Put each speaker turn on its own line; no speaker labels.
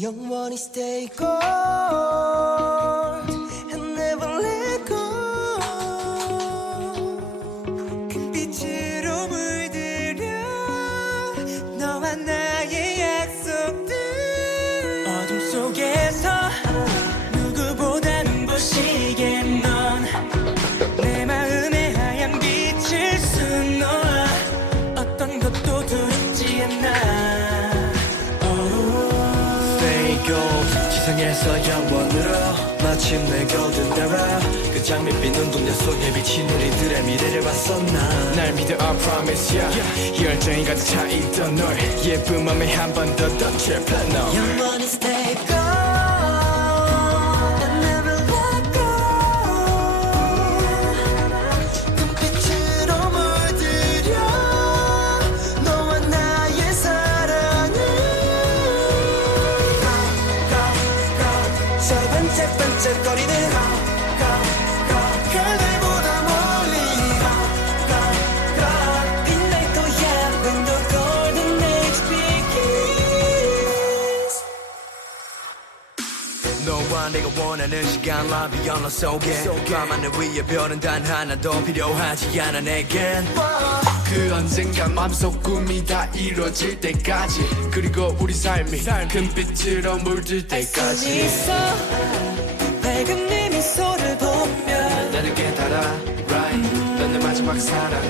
영원히 stay gold
Gold 지상에서 영원으로 마침 내 golden era 그 장밋빛 눈동자 속에 비친 우리들의 미래를 봤어 난날 믿어 I promise ya. 열정이 가득 차있던 널. 예쁜 맘에 한 번더 touch platinum
영원히 stay gold 너와
내가 원하는 시간 Love the 속에. 밤하늘 위에 별은 단 하나도 필요하지 않아 내겐.
그 언젠가 맘속 꿈이 다 이루어질 때까지. 그리고 우리 삶이 금빛으로 물들
알수
때까지.
있어. 밝은 네 미소를 보며
나를 깨달아. Right. 넌내 마지막 사랑